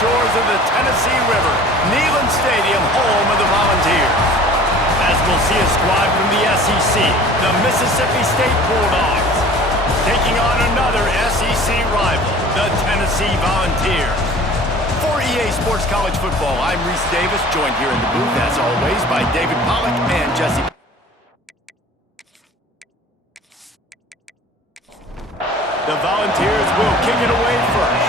shores of the Tennessee River, Neyland Stadium, home of the Volunteers. As we'll see a squad from the SEC, the Mississippi State Bulldogs, taking on another SEC rival, the Tennessee Volunteers. For EA Sports College Football, I'm Reese Davis, joined here in the booth, as always, by David Pollack and Jesse. The Volunteers will kick it away first.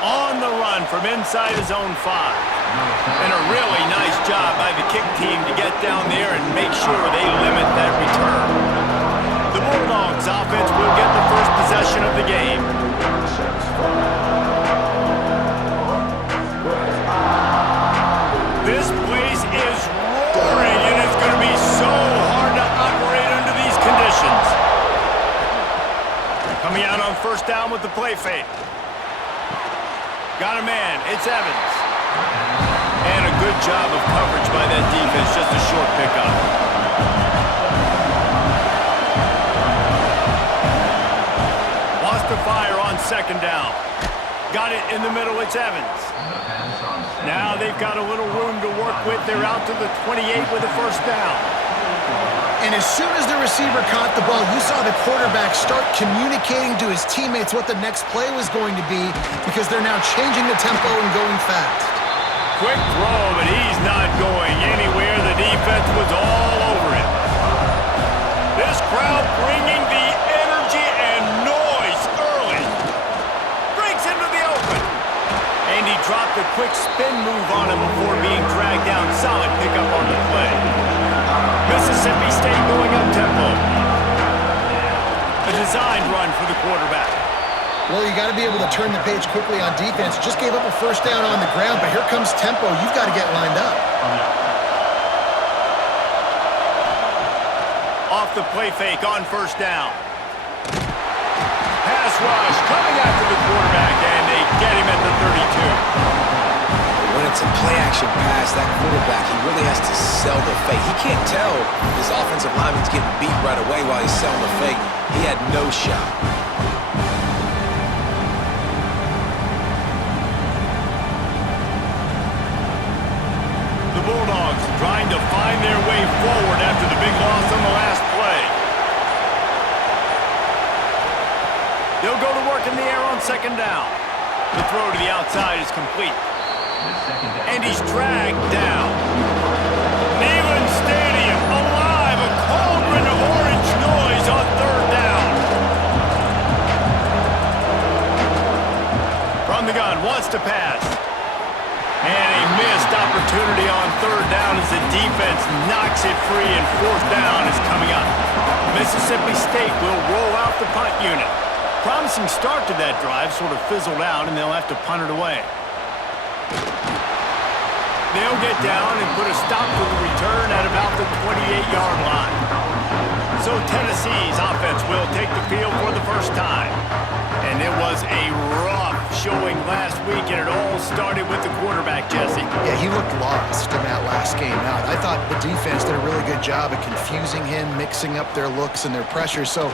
On the run from inside his own 5. And a really nice job by the kick team to get down there and make sure they limit that return. The Bulldogs offense will get the first possession of the game. This place is roaring, and it's going to be so hard to operate under these conditions. Coming out on first down with the play fake. Got a man, it's Evans. And a good job of coverage by that defense, just a short pickup. Wants to fire on second down. Got it in the middle, it's Evans. Now they've got a little room to work with. They're out to the 28 with a first down. And as soon as the receiver caught the ball, you saw the quarterback start communicating to his teammates what the next play was going to be because they're now changing the tempo and going fast. Quick throw, but he's not going anywhere. The defense was all over him. This crowd bringing the energy and noise early. Breaks into the open. And he dropped a quick spin move on him before being dragged down. Solid pickup on the play. Mississippi State going up-tempo. A designed run for the quarterback. Well, you got to be able to turn the page quickly on defense. Just gave up a first down on the ground, but here comes tempo. You've got to get lined up. Off the play fake on first down. Pass rush coming after the quarterback, and they get him at the 32. When it's a play-action pass, that quarterback, he really has to sell the fake. He can't tell his offensive lineman's getting beat right away while he's selling the fake. He had no shot. The Bulldogs trying to find their way forward after the big loss on the last play. They'll go to work in the air on second down. The throw to the outside is complete. And he's dragged down. Neyland Stadium alive, a cauldron of orange noise on third down. From the gun, wants to pass. And a missed opportunity on third down as the defense knocks it free, and fourth down is coming up. Mississippi State will roll out the punt unit. Promising start to that drive, sort of fizzled out, and they'll have to punt it away. They'll get down and put a stop to the return at about the 28-yard line. So Tennessee's offense will take the field for the first time. And it was a rough showing last week, and it all started with the quarterback, Jesse. Yeah, he looked lost in that last game out. I thought the defense did a really good job of confusing him, mixing up their looks and their pressure. So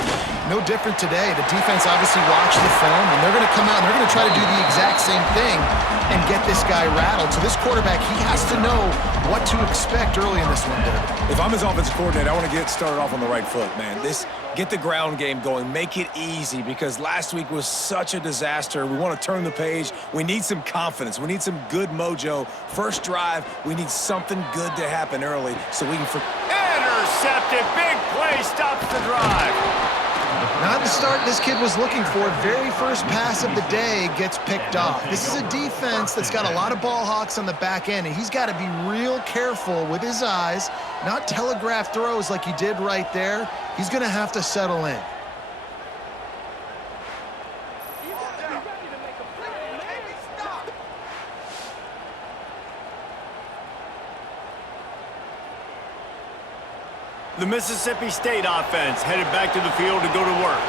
no different today. The defense obviously watched the film, and they're going to come out and they're going to try to do the exact same thing and get this guy rattled. So this quarterback, he has to know what to expect early in this one, David. If I'm his offensive coordinator, I want to get started off on the right foot, man. Get the ground game going. Make it easy because last week was such a disaster. We want to turn the page. We need some confidence. We need some good mojo. First drive, we need something good to happen early so we can... Intercepted. Big play stops the drive. Not the start this kid was looking for. Very first pass of the day gets picked off. This is a defense that's got a lot of ball hawks on the back end, and he's got to be real careful with his eyes, not telegraph throws like he did right there. He's going to have to settle in. The Mississippi State offense headed back to the field to go to work.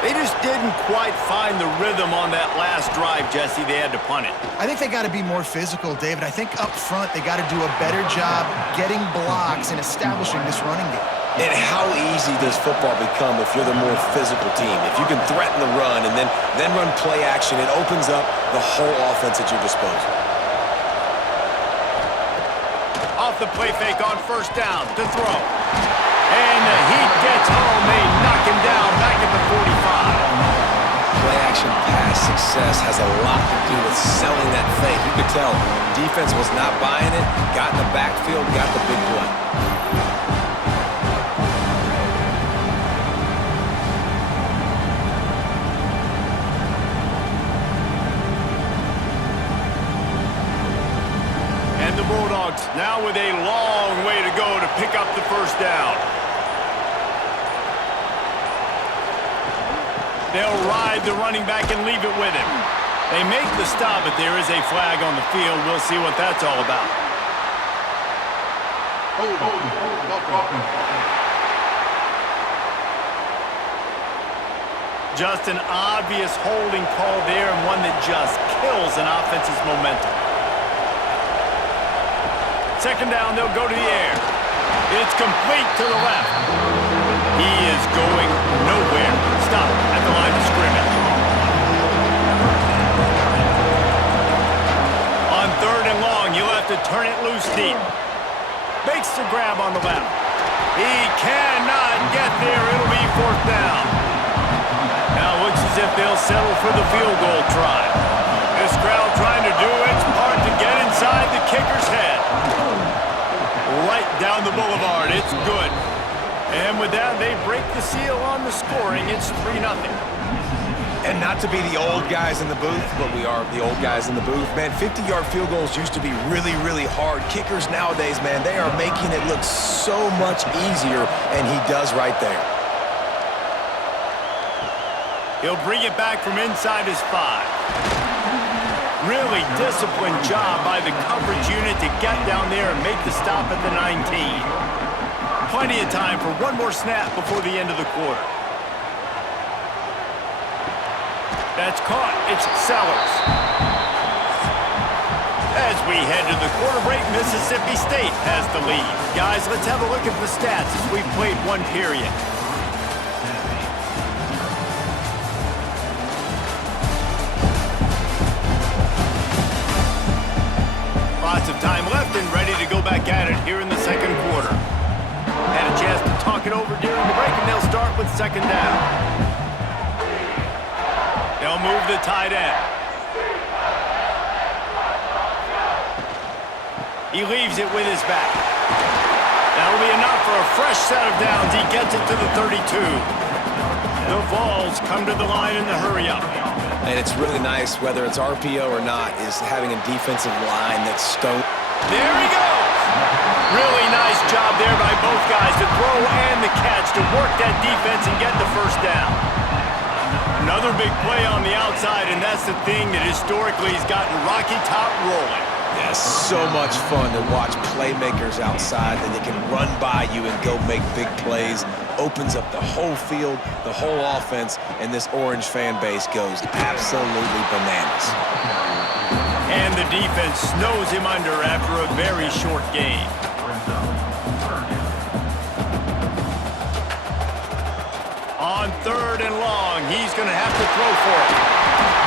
They just didn't quite find the rhythm on that last drive, Jesse. They had to punt it. I think they got to be more physical, David. I think up front they got to do a better job getting blocks and establishing this running game. And how easy does football become if you're the more physical team? If you can threaten the run and then run play action, it opens up the whole offense at your disposal. Off the play fake on first down to throw. And the heat gets home. They knock him down back at the 45. Play-action pass success has a lot to do with selling that fake. You could tell defense was not buying it, got in the backfield, got the big play. And the Bulldogs now with a long way to go to pick up the first down. They'll ride the running back and leave it with him. They make the stop, but there is a flag on the field. We'll see what that's all about. Just an obvious holding call there, and one that just kills an offense's momentum. Second down, they'll go to the air. It's complete to the left. He is going nowhere. Stop at the line of scrimmage. On third and long, you'll have to turn it loose deep. Makes the grab on the left. He cannot get there. It'll be fourth down. Now it looks as if they'll settle for the field goal try. This crowd trying to do its part to get inside the kicker's head. Right down the boulevard. It's good. And with that, they break the seal on the scoring. It's 3-0. And not to be the old guys in the booth, but we are the old guys in the booth. Man, 50-yard field goals used to be really, really hard. Kickers nowadays, man, they are making it look so much easier, and he does right there. He'll bring it back from inside his 5. Really disciplined job by the coverage unit to get down there and make the stop at the 19. Plenty of time for one more snap before the end of the quarter. That's caught. It's Sellers. As we head to the quarter break, Mississippi State has the lead. Guys, let's have a look at the stats as we've played one period. Lots of time left and ready to go back at it here in the second quarter. Had a chance to talk it over during the break, and they'll start with second down. They'll move the tight end. He leaves it with his back. That'll be enough for a fresh set of downs. He gets it to the 32. The Vols come to the line in the hurry-up. And it's really nice, whether it's RPO or not, is having a defensive line that's stone. There he goes! Really nice job there by both guys to throw and the catch to work that defense and get the first down. Another big play on the outside, and that's the thing that historically has gotten Rocky Top rolling. Yeah, so much fun to watch playmakers outside that they can run by you and go make big plays. Opens up the whole field, the whole offense, and this Orange fan base goes absolutely bananas. And the defense snows him under after a very short gain. On third and long, he's going to have to throw for it.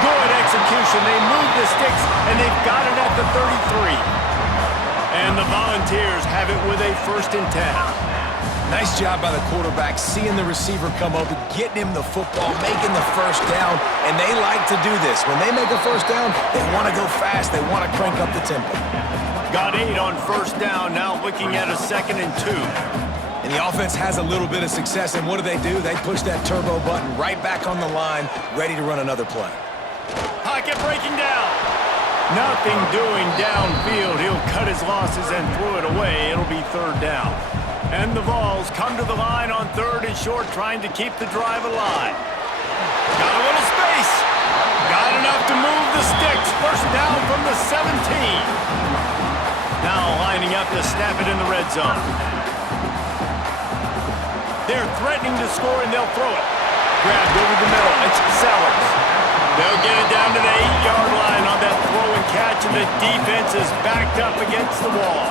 Good execution. They move the sticks, and they've got it at the 33. And the Volunteers have it with a 1st and 10. Nice job by the quarterback, seeing the receiver come open, getting him the football, making the first down, and they like to do this. When they make a first down, they want to go fast. They want to crank up the tempo. Got 8 on first down, now looking at a 2nd and 2. And the offense has a little bit of success, and what do? They push that turbo button right back on the line, ready to run another play. Pocket breaking down. Nothing doing downfield. He'll cut his losses and throw it away. It'll be 3rd down. And the Vols come to the line on 3rd and short, trying to keep the drive alive. Got a little space. Got enough to move the sticks. First down from the 17. Now lining up to snap it in the red zone. They're threatening to score, and they'll throw it. Grabbed over the middle. It's Sellers. They'll get it down to the 8-yard line on that throw and catch, and the defense is backed up against the wall.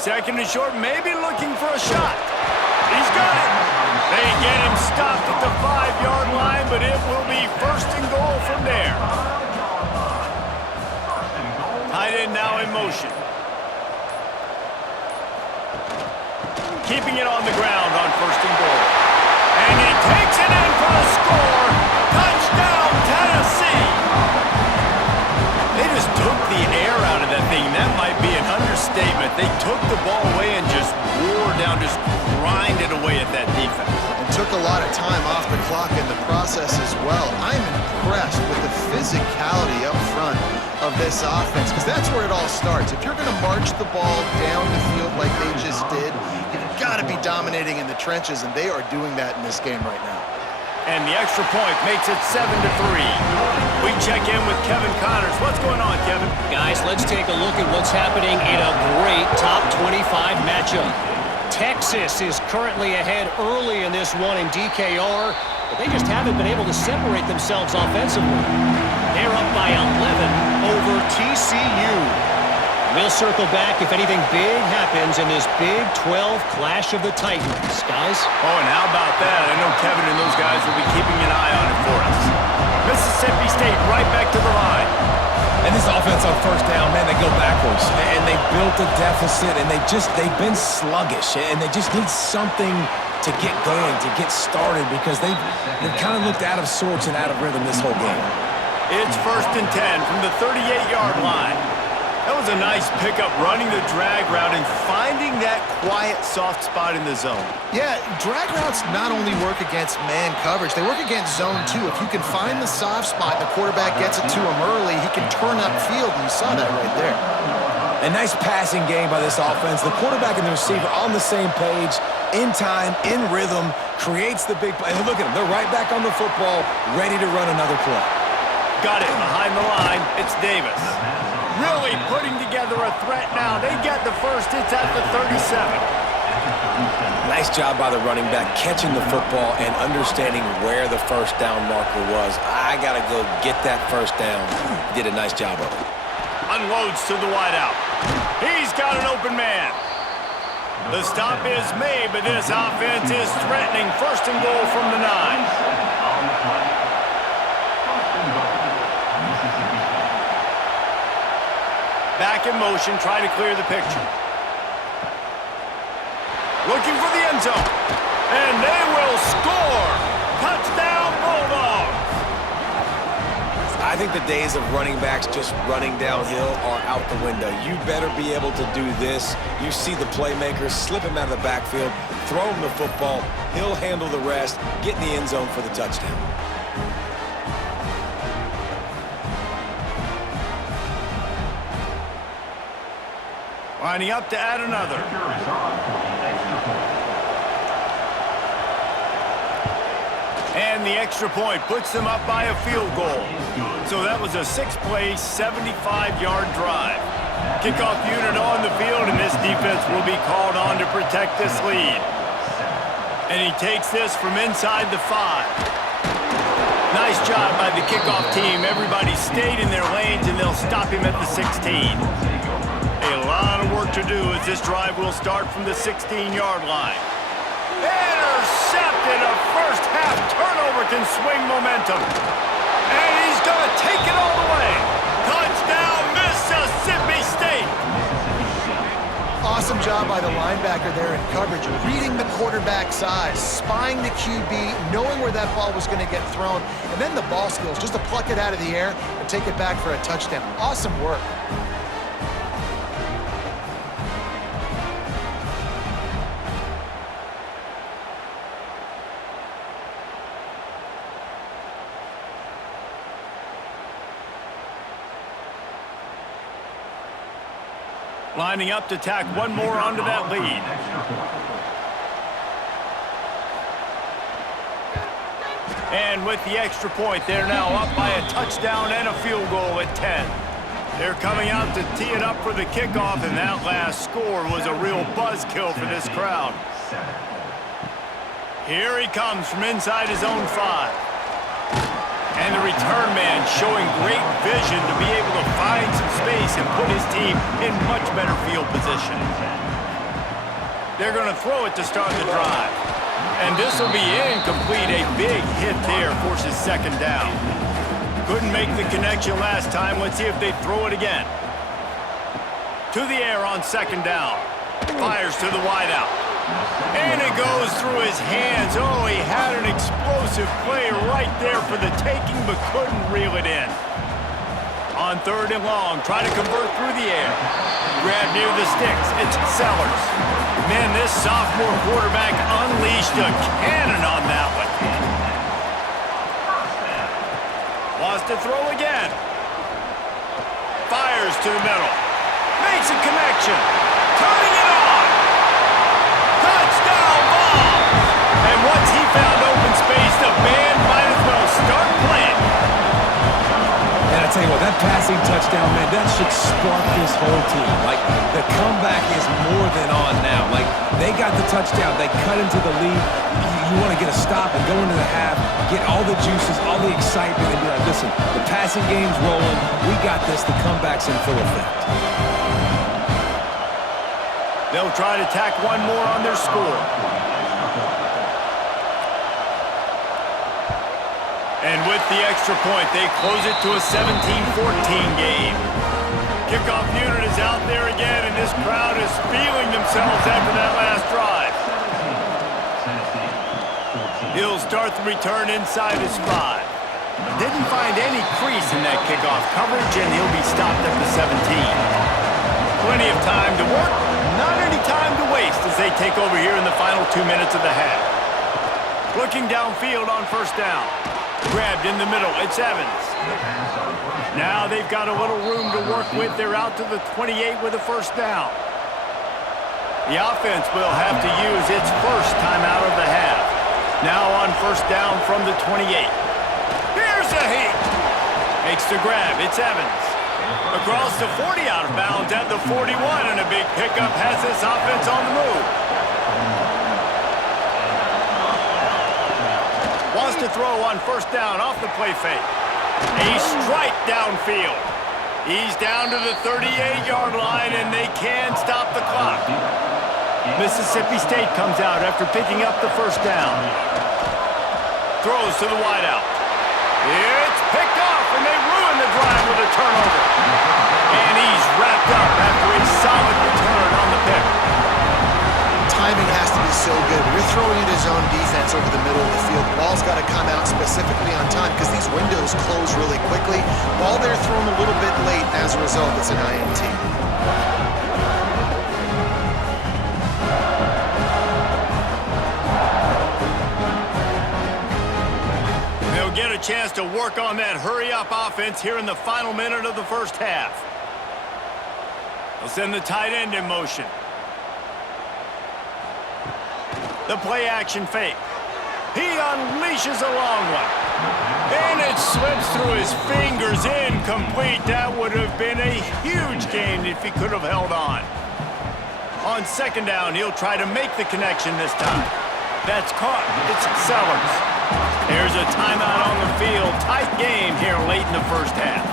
Second and short, maybe looking for a shot. He's got it. They get him stopped at the 5-yard line, but it will be first and goal from there. Tight end now in motion. Keeping it on the ground on first and goal. And he takes it in for the score. Touchdown, Tennessee. They just took the air out of that thing. That might be an understatement. They took the ball away and just wore down, just grinded away at that defense. And took a lot of time off the clock in the process as well. I'm impressed with the physicality up front of this offense, because that's where it all starts. If you're going to march the ball down the field like they just did, you've got to be dominating in the trenches, and they are doing that in this game right now. And the extra point makes it 7-3. We check in with Kevin Connors. What's going on, Kevin? Guys, let's take a look at what's happening in a great top 25 matchup. Texas is currently ahead early in this one in DKR, but they just haven't been able to separate themselves offensively. They're up by 11 over TCU. We'll circle back if anything big happens in this Big 12 Clash of the Titans. Guys? Oh, and how about that? I know Kevin and those guys will be keeping an eye on it for us. Mississippi State right back to the line. And this offense on first down, man, they go backwards. And they built a deficit, and they've been sluggish. And they just need something to get going, to get started, because they've kind of looked out of sorts and out of rhythm this whole game. It's first and 10 from the 38-yard line. That was a nice pickup, running the drag route and finding that quiet, soft spot in the zone. Yeah, drag routes not only work against man coverage, they work against zone too. If you can find the soft spot and the quarterback gets it to him early, he can turn upfield, and you saw that right there. A nice passing game by this offense. The quarterback and the receiver on the same page, in time, in rhythm, creates the big play. And look at them, they're right back on the football, ready to run another play. Got it behind the line. It's Davis. Really putting together a threat now. They get the first. It's at the 37. Nice job by the running back, catching the football and understanding where the first down marker was. I got to go get that first down. He did a nice job of it. Unloads to the wideout. He's got an open man. The stop is made, but this offense is threatening first and goal from the 9. Back in motion, trying to clear the picture. Looking for the end zone. And they will score. Touchdown, Bulldogs. I think the days of running backs just running downhill are out the window. You better be able to do this. You see the playmakers, slip him out of the backfield, throw him the football. He'll handle the rest, get in the end zone for the touchdown. Lining up to add another. And the extra point puts them up by a field goal. So that was a 6-play, 75-yard drive. Kickoff unit on the field, and this defense will be called on to protect this lead. And he takes this from inside the 5. Nice job by the kickoff team. Everybody stayed in their lanes, and they'll stop him at the 16. A lot of work to do as this drive will start from the 16-yard line. Intercepted. A first-half turnover can swing momentum. And he's going to take it all the way. Touchdown, Mississippi State. Awesome job by the linebacker there in coverage, reading the quarterback's eyes, spying the QB, knowing where that ball was going to get thrown, and then the ball skills just to pluck it out of the air and take it back for a touchdown. Awesome work. Lining up to tack one more onto that lead. And with the extra point, they're now up by a touchdown and a field goal at 10. They're coming out to tee it up for the kickoff, and that last score was a real buzzkill for this crowd. Here he comes from inside his own 5. And the return man showing great vision to be able to find some space and put his team in much better field position. They're going to throw it to start the drive. And this will be incomplete. A big hit there forces second down. Couldn't make the connection last time. Let's see if they throw it again. To the air on second down. Fires to the wideout. And it goes through his hands. Oh, he had an explosive play right there for the taking, but couldn't reel it in. On third and long, try to convert through the air. Grab near the sticks. It's Sellers. Man, this sophomore quarterback unleashed a cannon on that one. Wants to throw again. Fires to the middle. Makes a connection. Turning it on. Touchdown ball. And once he found open space, the band might as well start playing. And I tell you what, that passing touchdown, man, that should spark this whole team. Like, the comeback is more than on now. Like, they got the touchdown. They cut into the lead. You want to get a stop and go into the half, get all the juices, all the excitement, and be like, listen, the passing game's rolling. We got this. The comeback's in full effect. They'll try to tack one more on their score. And with the extra point, they close it to a 17-14 game. Kickoff unit is out there again, and this crowd is feeling themselves after that last drive. He'll start the return inside his 5. Didn't find any crease in that kickoff coverage, and he'll be stopped at the 17. Plenty of time to work, not any time to waste as they take over here in the final 2 minutes of the half. Looking downfield on first down. Grabbed in the middle, it's Evans. Now they've got a little room to work with. They're out to the 28 with a first down. The offense will have to use its first timeout of the half. Now on first down from the 28. Here's a heat. Makes the grab, it's Evans. Across the 40 out of bounds at the 41, and a big pickup has this offense on the move. Wants to throw on first down off the play fake. A strike downfield. He's down to the 38-yard line, and they can stop the clock. Mississippi State comes out after picking up the first down. Throws to the wideout. It's picked off, and they ruin the drive with a turnover. And he's wrapped up after a solid return on the pick. Timing has to be so good. When you're throwing at his own defense over the middle of the field, the ball's got to come out specifically on time because these windows close really quickly. Ball there thrown a little bit late, and as a result, it's an INT. They'll get a chance to work on that hurry-up offense here in the final minute of the first half. They'll send the tight end in motion. The play-action fake. He unleashes a long one. And it slips through his fingers, incomplete. That would have been a huge gain if he could have held on. On second down, he'll try to make the connection this time. That's caught. It's Sellers. There's a timeout on the field. Tight game here late in the first half.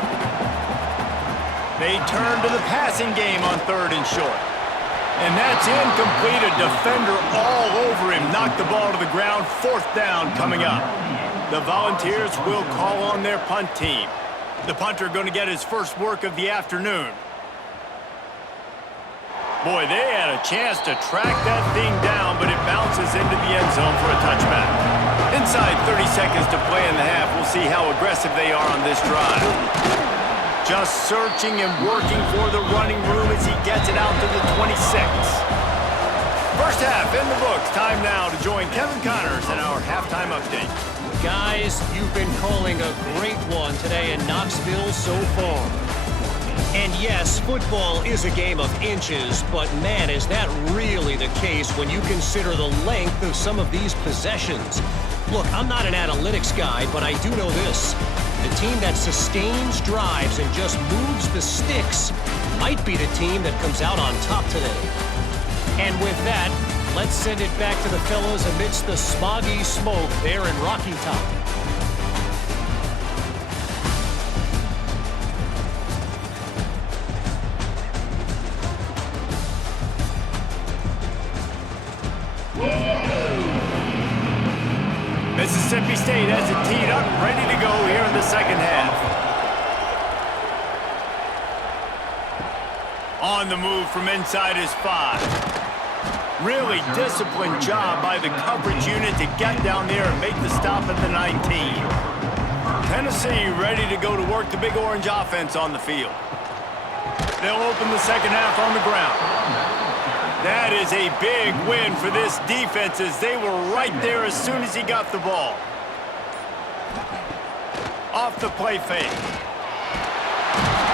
They turn to the passing game on third and short. And that's incomplete. A defender all over him. Knocked the ball to the ground. Fourth down coming up. The Volunteers will call on their punt team. The punter going to get his first work of the afternoon. Boy, they had a chance to track that thing down, but it bounces into the end zone for a touchback. Inside 30 seconds to play in the half. We'll see how aggressive they are on this drive. Just searching and working for the running room as he gets it out to the 26. First half in the books. Time now to join Kevin Connors in our halftime update. Guys, you've been calling a great one today in Knoxville so far. And yes, football is a game of inches, but man, is that really the case when you consider the length of some of these possessions. Look, I'm not an analytics guy, but I do know this. The team that sustains drives and just moves the sticks might be the team that comes out on top today. And with that, let's send it back to the fellas amidst the smoggy smoke there in Rocky Top. Mississippi State has it teed up, ready to go here in the second half. On the move from inside his 5. Really disciplined job by the coverage unit to get down there and make the stop at the 19. Tennessee ready to go to work the Big Orange offense on the field. They'll open the second half on the ground. That is a big win for this defense as they were right there as soon as he got the ball. Off the play fake.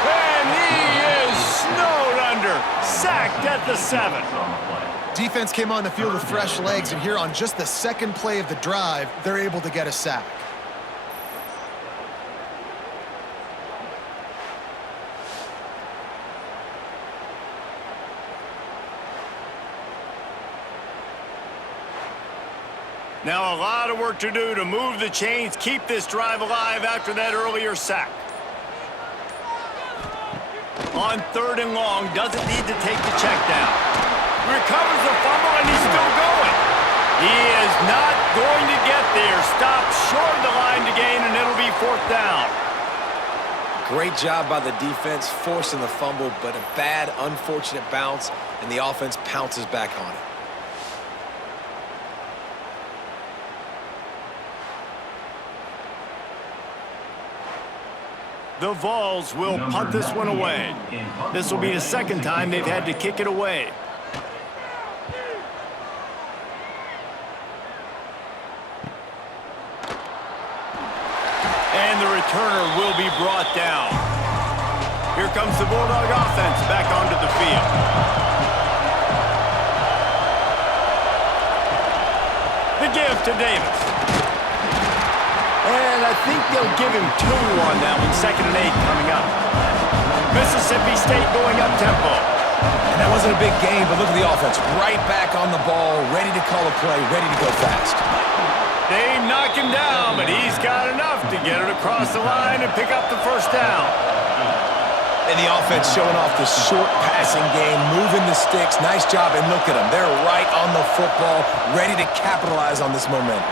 And he is snowed under. Sacked at the 7. Defense came on the field with fresh legs, and here on just the second play of the drive, they're able to get a sack. Now a lot of work to do to move the chains, keep this drive alive after that earlier sack. On 3rd and long, doesn't need to take the check down. Recovers the fumble, and he's still going. He is not going to get there. Stopped short of the line to gain, and it'll be 4th down. Great job by the defense forcing the fumble, but a bad, unfortunate bounce, and the offense pounces back on it. The Vols will punt this one away. This will be the second time they've had to kick it away. And the returner will be brought down. Here comes the Bulldog offense back onto the field. The give to Davis. And I think they'll give him 2 on that one. 2nd and 8 coming up. Mississippi State going up tempo. And that wasn't a big game, but look at the offense. Right back on the ball, ready to call a play, ready to go fast. They knock him down, but he's got enough to get it across the line and pick up the 1st down. And the offense showing off the short passing game, moving the sticks. Nice job, and look at them. They're right on the football, ready to capitalize on this momentum.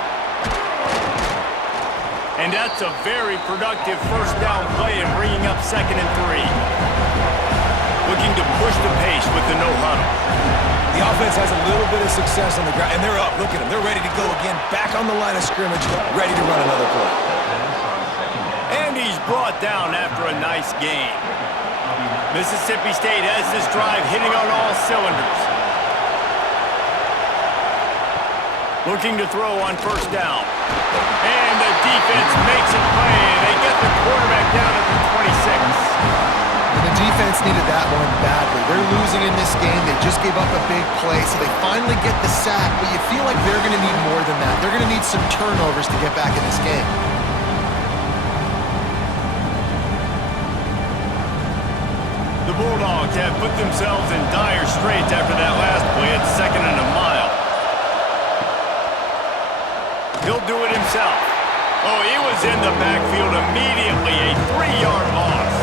And that's a very productive 1st down play and bringing up 2nd and 3. Looking to push the pace with the no huddle. The offense has a little bit of success on the ground, and they're up. Look at them. They're ready to go again, back on the line of scrimmage, ready to run another play. And he's brought down after a nice game. Mississippi State has this drive hitting on all cylinders. Looking to throw on 1st down. And the defense makes it play, and they get the quarterback down at the 26. And the defense needed that one badly. They're losing in this game. They just gave up a big play, so they finally get the sack, but you feel like they're going to need more than that. They're going to need some turnovers to get back in this game. The Bulldogs have put themselves in dire straits after that last play at 2nd and a mile. He'll do it himself. Oh, he was in the backfield immediately. A 3-yard loss.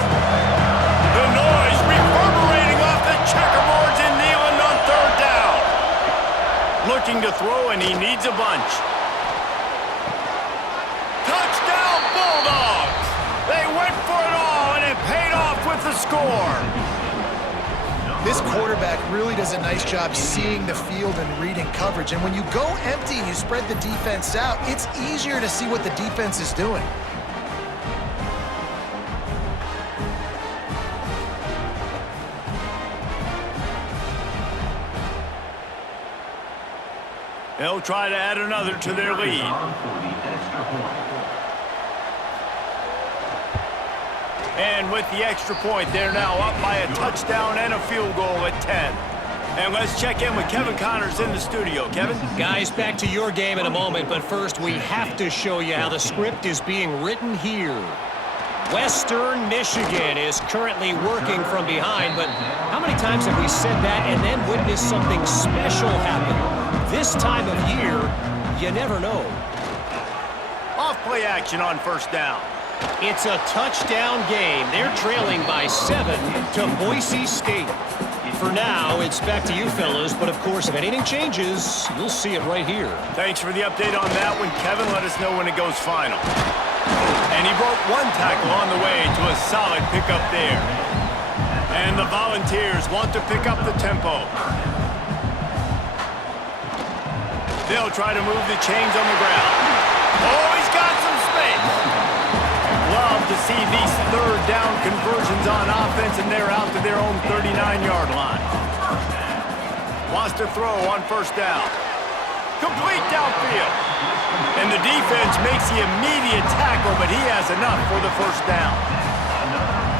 The noise reverberating off the checkerboards and kneeling on 3rd down. Looking to throw, and he needs a bunch. Touchdown, Bulldogs! They went for it all, and it paid off with the score. This quarterback really does a nice job seeing the field and reading coverage. And when you go empty and you spread the defense out, it's easier to see what the defense is doing. They'll try to add another to their lead. And with the extra point, they're now up by a touchdown and a field goal at 10. And let's check in with Kevin Connors in the studio. Kevin? Guys, back to your game in a moment, but first we have to show you how the script is being written here. Western Michigan is currently working from behind, but how many times have we said that and then witnessed something special happen? This time of year, you never know. Off play action on 1st down. It's a touchdown game. They're trailing by 7 to Boise State. for now, it's back to you fellas. But, of course, if anything changes, you'll see it right here. Thanks for the update on that one, Kevin. Let us know when it goes final. And he broke one tackle on the way to a solid pickup there. And the Volunteers want to pick up the tempo. They'll try to move the chains on the ground. Oh, he's got some space. Love to see these third down conversions on offense, and they're out to their own 39-yard line. Wants to throw on first down. Complete downfield. And the defense makes the immediate tackle, but he has enough for the first down.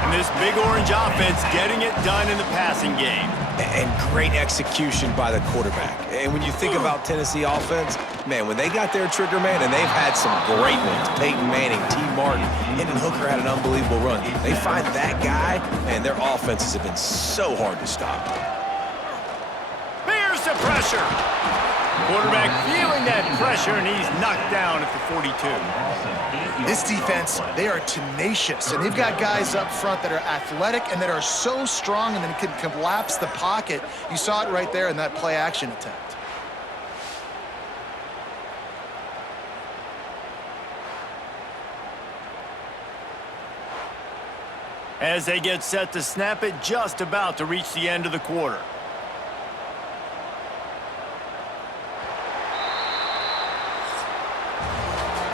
And this big orange offense getting it done in the passing game. And great execution by the quarterback. And when you think about Tennessee offense, man, when they got their trigger man, and they've had some great ones, Peyton Manning, T. Martin, Hendon Hooker had an unbelievable run. They find that guy, and their offenses have been so hard to stop. Here's the pressure. Quarterback feeling that pressure, and he's knocked down at the 42. This defense, they are tenacious, and they've got guys up front that are athletic and that are so strong and then can collapse the pocket. You saw it right there in that play-action attempt. As they get set to snap it, just about to reach the end of the quarter.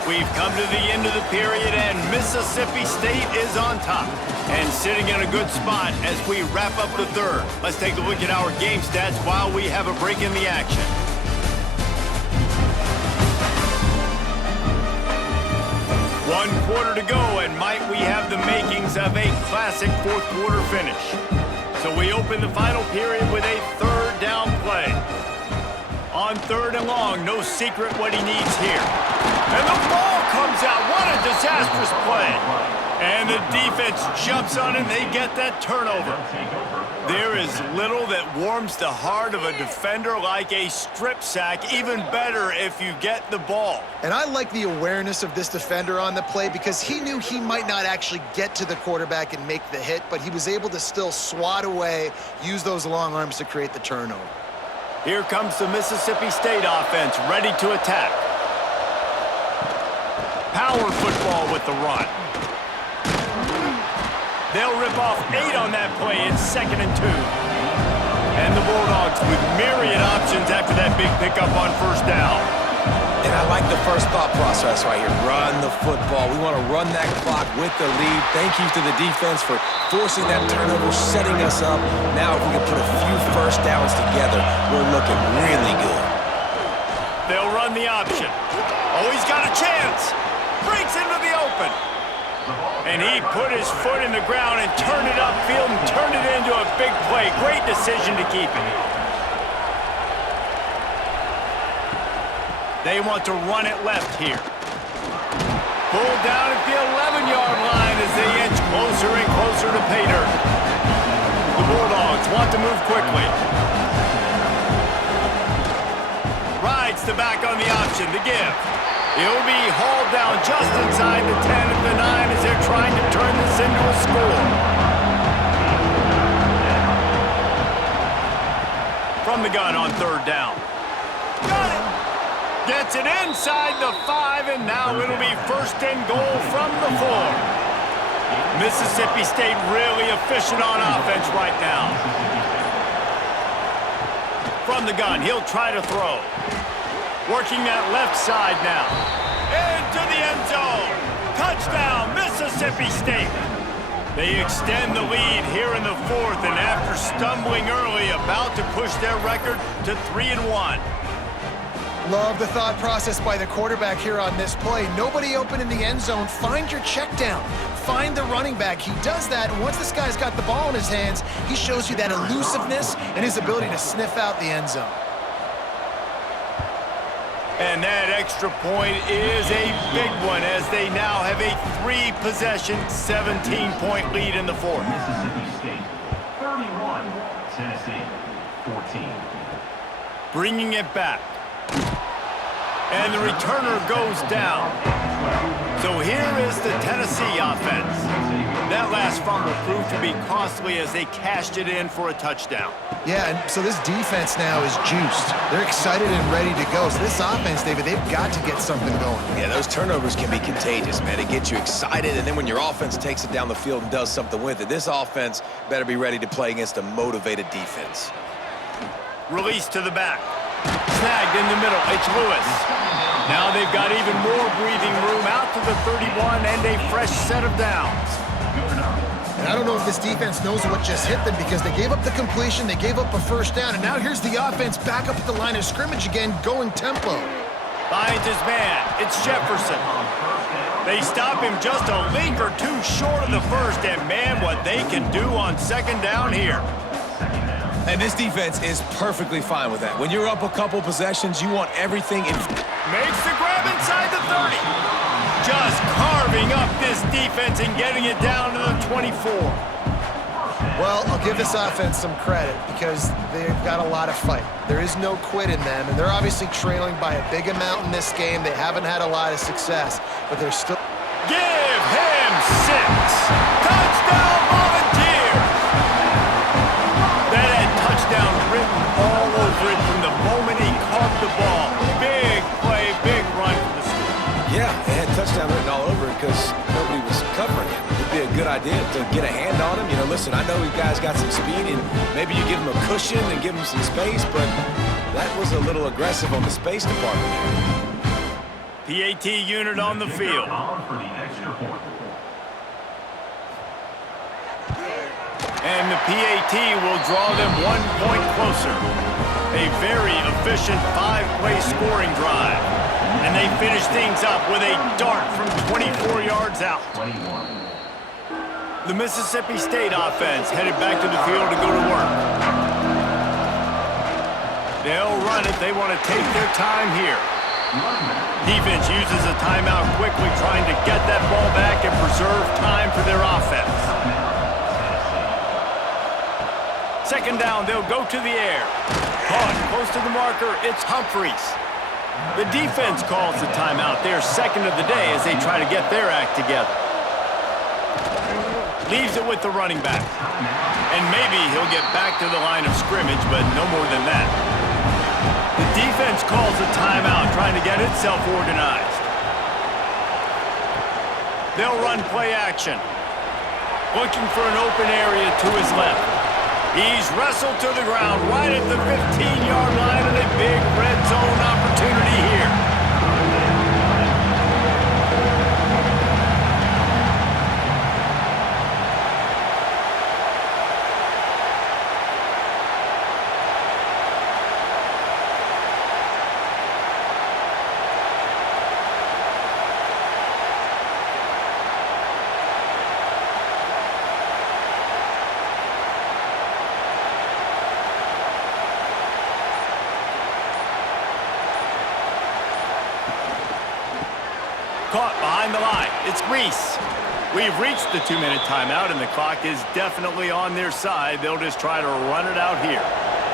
We've come to the end of the period, and Mississippi State is on top and sitting in a good spot as we wrap up the third. Let's take a look at our game stats while we have a break in the action. One quarter to go, and might we have the makings of a classic fourth quarter finish. So we open the final period with a third down play. On third and long, no secret what he needs here. And the ball comes out. What a disastrous play. And the defense jumps on it, and they get that turnover. There is little that warms the heart of a defender like a strip sack. Even better if you get the ball. And I like the awareness of this defender on the play because he knew he might not actually get to the quarterback and make the hit, but he was able to still swat away, use those long arms to create the turnover. Here comes the Mississippi State offense, ready to attack. Power football with the run. They'll rip off 8 on that play. It's 2nd and 2. And the Bulldogs with myriad options after that big pickup on first down. And I like the first thought process right here. Run the football. We want to run that clock with the lead. Thank you to the defense for forcing that turnover, setting us up. Now if we can put a few first downs together, we're looking really good. They'll run the option. Oh, he's got a chance. Breaks into the open. And he put his foot in the ground and turned it upfield and turned it into a big play. Great decision to keep it. They want to run it left here. Pulled down at the 11-yard line as they inch closer and closer to pay dirt. The Bulldogs want to move quickly. Rides the back on the option to give. He'll be hauled down just inside the 10 of the 9 as they're trying to turn this into a score. From the gun on third down. Got it! Gets it inside the 5, and now it'll be 1st and goal from the 4. Mississippi State really efficient on offense right now. From the gun, he'll try to throw. Working that left side now. Into the end zone. Touchdown, Mississippi State. They extend the lead here in the 4th, and after stumbling early, about to push their record to 3-1. Love the thought process by the quarterback here on this play. Nobody open in the end zone. Find your check down. Find the running back. He does that, and once this guy's got the ball in his hands, he shows you that elusiveness and his ability to sniff out the end zone. And that extra point is a big one as they now have a 3-possession, 17-point lead in the 4th. Mississippi State 31, Tennessee 14. Bringing it back. And the returner goes down. So here is the Tennessee offense. That last fumble proved to be costly as they cashed it in for a touchdown. Yeah, and so this defense now is juiced. They're excited and ready to go. So this offense, David, they've got to get something going. Yeah, those turnovers can be contagious, man. It gets you excited, and then when your offense takes it down the field and does something with it, this offense better be ready to play against a motivated defense. Release to the back. Snagged in the middle. It's Lewis. Now they've got even more breathing room out to the 31 and a fresh set of downs. And I don't know if this defense knows what just hit them because they gave up the completion, they gave up a first down, and now here's the offense back up at the line of scrimmage again, going tempo. Finds his man. It's Jefferson. They stop him just a link or two short of the first, and man, what they can do on second down here. And this defense is perfectly fine with that. When you're up a couple possessions, you want everything in. Makes the grab inside the 30. Just carving up this defense and getting it down to the 24. Well, I'll give this offense some credit because they've got a lot of fight. There is no quit in them, and they're obviously trailing by a big amount in this game. They haven't had a lot of success, but they're still... Give him 6. Touchdown Volunteers! That had touchdown written all over it from the moment he caught the ball. Big play, big run for the school. Yeah, it had touchdown written all over it because nobody was covering it. It'd be a good idea to get a hand on him. You know, listen, I know you guys got some speed, and maybe you give him a cushion and give him some space, but that was a little aggressive on the space department here. PAT unit on the field. And the PAT will draw them 1 point closer. A very efficient 5-play scoring drive. And they finish things up with a dart from 24 yards out. The Mississippi State offense headed back to the field to go to work. They'll run it. They want to take their time here. Defense uses a timeout quickly, trying to get that ball back and preserve time for their offense. Second down, they'll go to the air. Caught close to the marker, it's Humphreys. The defense calls the timeout, their second of the day, as they try to get their act together. Leaves it with the running back. And maybe he'll get back to the line of scrimmage, but no more than that. The defense calls a timeout, trying to get itself organized. They'll run play action. Looking for an open area to his left. He's wrestled to the ground right at the 15-yard line, and a big red zone opportunity here. Caught behind the line. It's Reese. We've reached the 2-minute timeout, and the clock is definitely on their side. They'll just try to run it out here.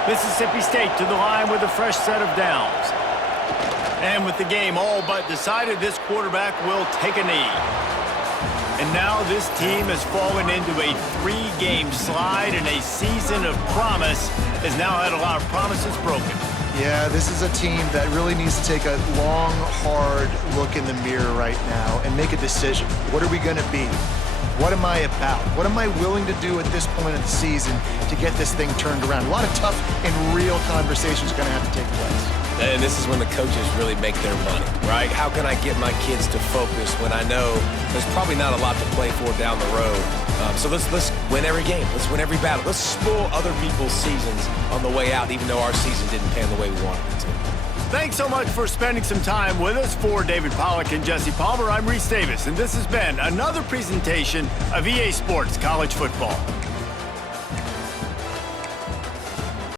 Mississippi State to the line with a fresh set of downs. And with the game all but decided, this quarterback will take a knee. And now this team has fallen into a 3-game slide, and a season of promise has now had a lot of promises broken. Yeah, this is a team that really needs to take a long, hard look in the mirror right now and make a decision. What are we going to be? What am I about? What am I willing to do at this point of the season to get this thing turned around? A lot of tough and real conversations are going to have to take place. And this is when the coaches really make their money, right? How can I get my kids to focus when I know there's probably not a lot to play for down the road? So let's win every game. Let's win every battle. Let's spoil other people's seasons on the way out, even though our season didn't pan the way we wanted it to. Thanks so much for spending some time with us. For David Pollack and Jesse Palmer, I'm Reese Davis, and this has been another presentation of EA Sports College Football.